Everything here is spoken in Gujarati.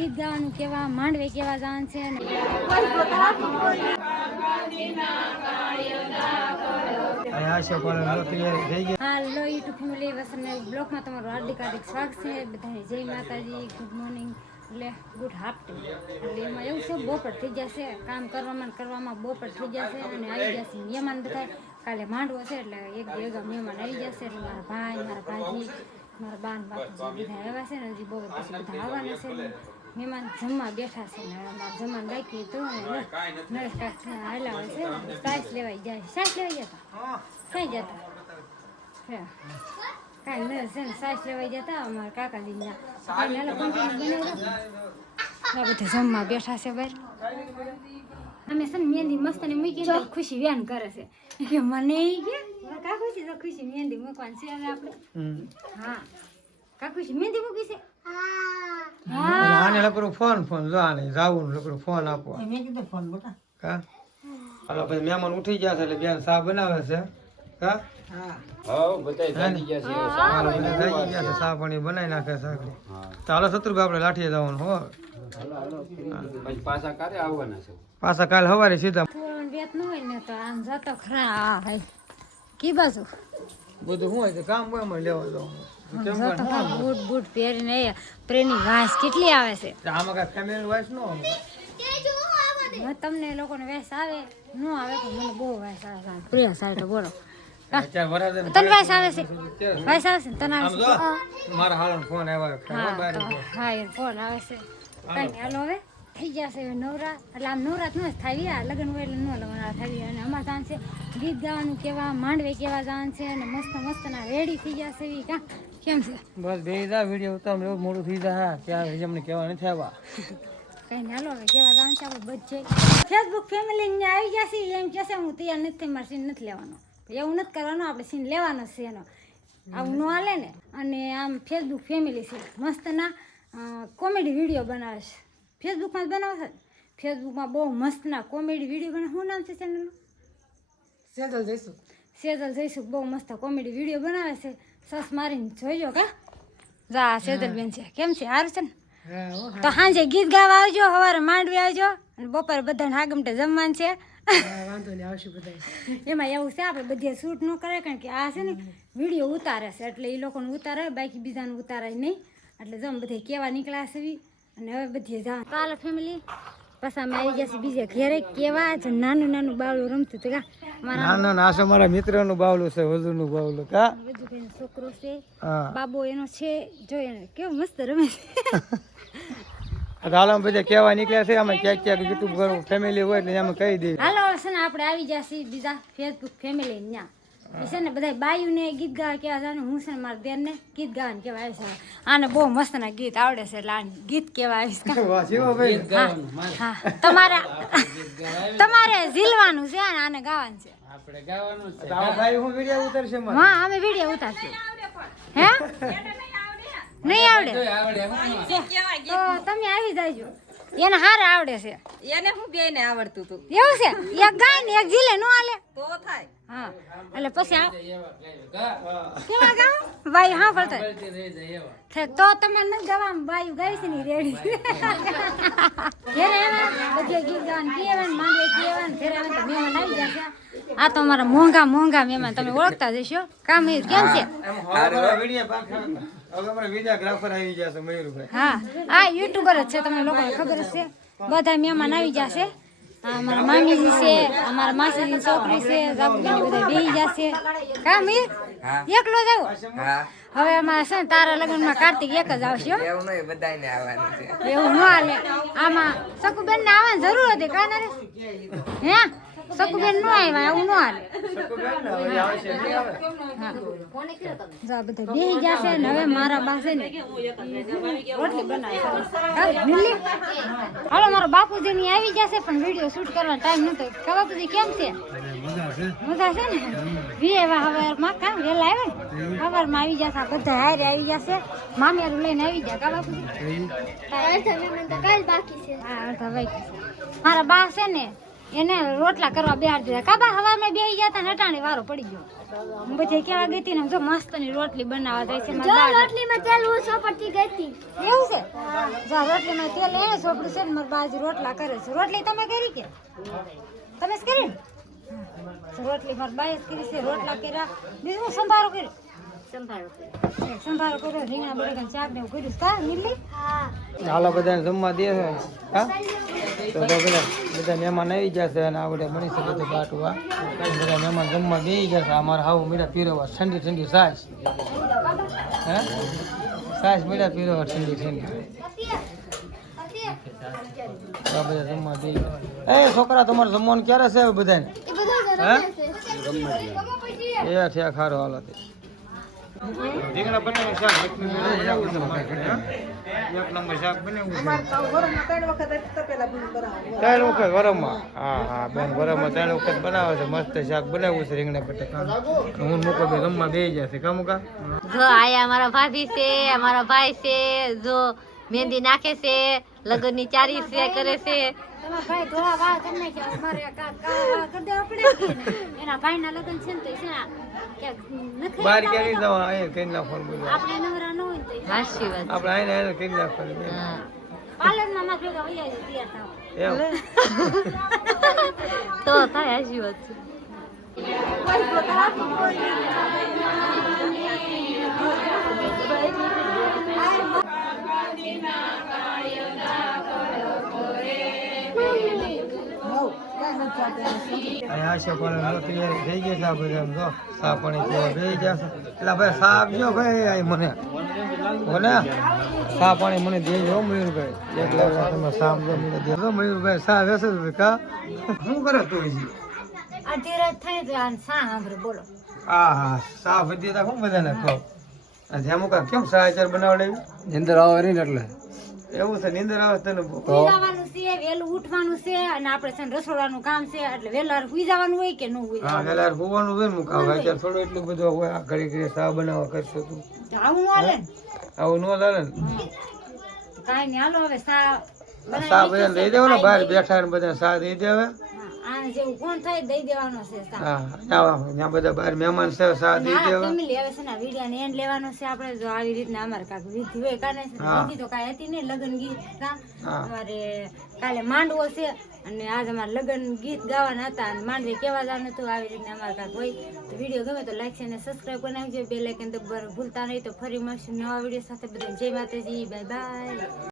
ગીત ગાવાનું કેવા માંડવે કેવા જવાનું છે ને હાલો યુટ્યુબ ફેમિલી વસંત બ્લોગમાં તમારું હાર્દિક સ્વાગત છે બધાને જય માતાજી ગુડ મોર્નિંગ એટલે ગુડ આફ્ટરનૂન એટલે એમાં એવું છે બપોર થઈ જશે કામ કરવામાં બપોર થઈ જશે અને આવી જશે મહેમાન બધા કાલે માંડવો છે એટલે એક ભેગા મહેમાન આવી જશે એટલે મારા ભાઈ મારા ભાભી મારા બાન બાપુ બધા આવ્યા છે ને હજી બપોર પછી બધા આવવાના છે ને મહેમાન જમવા બેઠા છે ને અમારે જમવાનું રાખી તો નરેશ કાકા હાલા હોય છે સાસ લેવાઈ જાય સાસ લેવાઈ જતા કઈ જતા કાંઈ નરેશ છે ને સાસ લેવાઈ જતા અમારા કાકાજીના બધા જમવા બેઠા છે ભાઈ અમે છે ને મહેંદી મસ્ત ને મૂકી ખુશી વ્યાન કરે છે કે મને કા ખુશી તો ખુશી મહેંદી મૂકવાની છે હવે આપણે હા કા ખુશી મહેંદી મૂકી છે આને લકડો ફોન જો આને જાવું લકડો ફોન આપો મેં કીધું ફોન બોટા કા હાલો ભાઈ મહેમાન ઉઠી ગયા છે એટલે બેન ચા બનાવે છે કા હા બધાય જાગી ગયા છે હાલો બધા જાગી ગયા છે ચા પાણી બનાવી નાખે છે ચાલો શત્રુભાઈ આપણે લાઠીએ જવાનું હો પછી પાછા ક્યારે આવવાના છે પાછા કાલ સવારે સીધા વેત ન હોય ને તો આમ જતો ખરા ભાઈ કી બાજુ બધું શું હોય કામ હોય એમાં લેવા જવાનું બૂટ બૂટ પહેરીને પ્રેની વાસ કેટલી આવે છે આમાં કઈ ફેમિલી વાઇસ નો તમને લોકોને વાસ આવે ન આવે પણ મને બહુ વાસ આવે પ્રિય સાઈડ બોલો તને વાસ આવે છે વાસ આવે છે તને આવે છે મારા હાલનો ફોન આવ્યો હા એ ફોન આવે છે કઈ હાલો હવે થઈ જશે નવરા એટલે આમ નવરાત ન જ થાય લગ્ન હોય એટલે ન લગ્ન થાય અને અમારે જાણ છે ગીત ગાવાનું કેવા માંડવે કેવા જાણ છે અને મસ્ત મસ્ત ના રેડી થઈ જશે એવી કા કેમ છે બસ બે જા વિડીયો ઉતાર એવું મોડું થઈ જાય ત્યાં અમને કેવા નથી આવ્યા કઈ ને હાલો હવે કેવા જાણ છે આપણે બધે ફેસબુક ફેમિલી ને આવી જશે એમ કહેશે હું તૈયાર નથી થઈ મારે સીન નથી લેવાનો એવું નથી કરવાનું આપણે સીન લેવાનો છે એનો આવું ન હાલે ને અને આમ ફેસબુક ફેમિલી છે મસ્ત ના કોમેડી વિડીયો બનાવે છે ફેસબુકમાં જ બનાવશે ફેસબુકમાં બહુ મસ્ત ના કોમેડી વિડીયો બનાવે શું નામ છે ચેનલનું સેજલ જઈશું બહુ મસ્ત કોમેડી વિડીયો બનાવે છે સસ મારીને જોઈજો કા જા સેજલ બેન છે કેમ છે સારું છે ને તો સાંજે ગીત ગાવા આવજો સવારે માંડવી આવજો અને બપોરે બધાને આગમટે જમવાનું છે એમાં એવું છે આપણે બધે શૂટ ન કરાય કારણ કે આ છે ને વિડીયો ઉતારે છે એટલે એ લોકોને ઉતારે બાકી બીજાને ઉતારાય નહીં એટલે જમ બધે કેવા નીકળ્યા છે અને હવે બધી જા કાલે ફેમિલી પછી અમે આવી જશે બીજે ઘેરે કેવા જ નાનું નાનું બાવલું રમતું હતું કા નાનો નાસો મારા મિત્રનું બાવલું છે વધુનું બાવલું કા વધુભાઈનો છોકરો છે બાબો એનો છે જો એને કેવું મસ્ત રમે છે હાલો બધા કેવા નીકળ્યા છે અમે ક્યાંક ક્યાંક યુટ્યુબ કરું ફેમિલી હોય એટલે અમે કહી દઈએ હાલો છે ને આપણે આવી જશે બીજા ફેસબુક ફેમિલી ત્યાં છે ને બધા બાયુને ગીત ગાવા કેવા છે હું છે ને મારા બેનને ગીત ગાવાનું કેવા આવે છે આને બહુ મસ્ત ના ગીત આવડે છે એટલે આને ગીત કેવા આવે છે હા તમારે ઝીલવાનું છે અને આને ગાવાનું છે આપણે ગાવાનું છે હું વિડીયો ઉતારશે હા અમે વિડીયો ઉતારશું હે નહીં આવડે તો તમે આવી જાયજો એને હારે આવડે છે એને હું બેને આવડતું હતું એવું છે એક ગાય ને એક ઝીલે નો હાલે તો થાય હા એટલે પછી કેવા ગાવ ભાઈ હા ફરતા તો તમે નથી ગાવા ભાઈ ગાય છે ને રેડી ઘેરે આવે બધે ગીત ગાવાનું કેવાનું માંડવે કેવાનું ઘેરે આવે તો મહેમાન આવી જશે આ તો અમારા મોંઘા મહેમાન તમે ઓળખતા જશો કામ એ કેમ છે વિડીયોગ્રાફર આવી જશે મયુરભાઈ હા આ યુટ્યુબર જ છે તમને લોકોને ખબર જ છે બધા મહેમાન આવી જશે અમારા મામીજી છે અમારા માસીની છોકરી છે બધા બેસી જશે કા મીર એકલો જાવ હવે અમારે છે ને તારા લગ્નમાં કાર્તિક એક જ આવશે એવું ન હાલે આમાં સકુબેન ને આવવાની જરૂર હતી કા નરેશ હે સકુબેન નો આવ્યા એવું ન હાલે બધા બેસી જશે ને હવે મારા પાસે ને રોટલી બનાવી હાલો મારો બાપુજી ની આવી જશે પણ વિડીયો શૂટ કરવાનો ટાઈમ નતો બાપુજી કેમ છે મજા છે ને વેવા હવારમાં કા વેલા આવે ને હવારમાં આવી જશે બધા હારે આવી જશે મામિયારું લઈને આવી જાય કા બાપુજી કાલ બાકી છે હા અડધા બાકી છે મારા બા છે ને એને રોટલા કરવા બેહાડી દીધા. કાબા હવામાં બેહી ગયા તા ને અટાણે વારો પડી ગયો. હું બધે કેવા ગઈ હતી ને જો મસ્તની રોટલી બનાવવા જાય છે મારા બા. રોટલીમાં તેલ ઓછો પડતી ગઈ હતી. એવું છે? જા રોટલીમાં તેલ એ સોપડું છે ને મારા બાજી રોટલા કરે છે. રોટલી તમે કરી કે? તમે જ કરી ને? રોટલી મારા બાએ જ કરી છે, રોટલા કર્યા. બીજું સંભારો કર્યો. સંભારો કર્યો, રીંગણા બટાકાનું શાક ને એવું કર્યું. કા નીલી? હાલો બધાને જમવા દે છે. હા તો બધા મહેમાન આવી જશે અને આપણે બની શકે તો બાટવા બધા મહેમાન જમવા બેસી ગયા છે. અમારે હાવ મીઠા પીરવા ઠંડી ઠંડી છાશ. હે છાશ મીઠા પીરવા ઠંડી ઠંડી. આ બધા જમવા દે. એ છોકરા તમારે જમવાનું ક્યારે છે બધાને? હે એ ઠેક ખારો હાલો તે રીંગણા બટાકાનું શાક એક નંબર શાક બનાવ્યું છે. 3 વખત વરમમાં. હા હા બેન વરમમાં 3 વખત બનાવે છે. મસ્ત શાક બનાવ્યું છે રીંગણા બટાકાનું. હું મૂકો બે જમવા બેસી જશે. કા મૂકા? જો આયા અમારા ભાભી છે, અમારા ભાઈ છે, જો મહેંદી નાખે છે, લગ્ન ની ચારી કરે છે. તમારા ભાઈ ધોળા વાળ કરી નાખ્યા. અમારે કાળા વાળ કરી દેવા પડે. એના ભાઈના લગ્ન છે ને તો છે ને ક્યાંક નખરી બહાર ક્યાં નહીં જવા અહીંયા કઈ નાખવાનું બધું. આપણે નવરા ન હોય ને તો સાચી વાત. આપણે આઈને કઈ નાખવાનું બેન. હા. પાર્લરમાં માં ભેગા વૈયા છે તૈયાર થાવ. એમ તો થાય સાચી વાત છે. અહીંયા આશા પાણી તૈયારી થઈ ગઈ છે. આ બધા આમ જો સા પાણી પીવા બેસી જશે. એટલે ભાઈ સા આપજો ભાઈ આ મને બોલે સા પાણી મને દેજો મયુરભાઈ. એટલે તમે સા આપજો મને દેજો મયુરભાઈ. સા વેસે કા શું કરે તું હજી? આ ધીરજ થઈ તો આ સા સાંભળે બોલો. હા હા સા વધી તા કોણ બધાને કહો. આ જેમુકા કેમ સા આચાર બનાવડાવી? નિંદર આવે નહીં એટલે એવું છે નીંદર આવે તને? ઉજાવાનું છે, વહેલું ઉઠવાનું છે અને આપણે છે ને રસોડાનું કામ છે એટલે વહેલા સુઈ જવાનું હોય કે ન હોય. હા વેલા હોવાનું હોય ને મુકા. અત્યારે થોડું એટલું બધું હોય. આ ઘડી ઘડી સા બનાવવા કરશો તું આવું ન હાલે ને. આવું ન ચાલે ને. કાંઈ નહીં હાલો હવે સા સા બધાને દઈ દેવો ને બહાર બેઠા ને બધા સા દઈ દેવે. આને જેવું કોણ થાય દઈ દેવાનો છે સા. હા ત્યાં બધા બહાર મહેમાન છે સા દઈ હા દેવા. ફેમિલી હવે છે ને વિડિયા ને એન્ડ લેવાનો છે આપણે જો આવી રીતના અમારે કાંઈક વિધિ હોય કાને વિધિ તો કાંઈ હતી નહીં લગ્ન ગીત કા અમારે કાલે માંડવો છે અને આજ અમારે લગ્ન ગીત ગાવાના હતા અને માંડવી કેવા જવાનું હતું આવી રીતના અમારે કાંઈક હોય તો વિડીયો ગમે તો લાઈક અને સબસ્ક્રાઈબ કરી નાખજો. બેલ આઇકન દબાવવાનું ભૂલતા નહીં. તો ફરી મળશું નવા વિડીયો સાથે. બધાને જય માતાજી. Bye bye.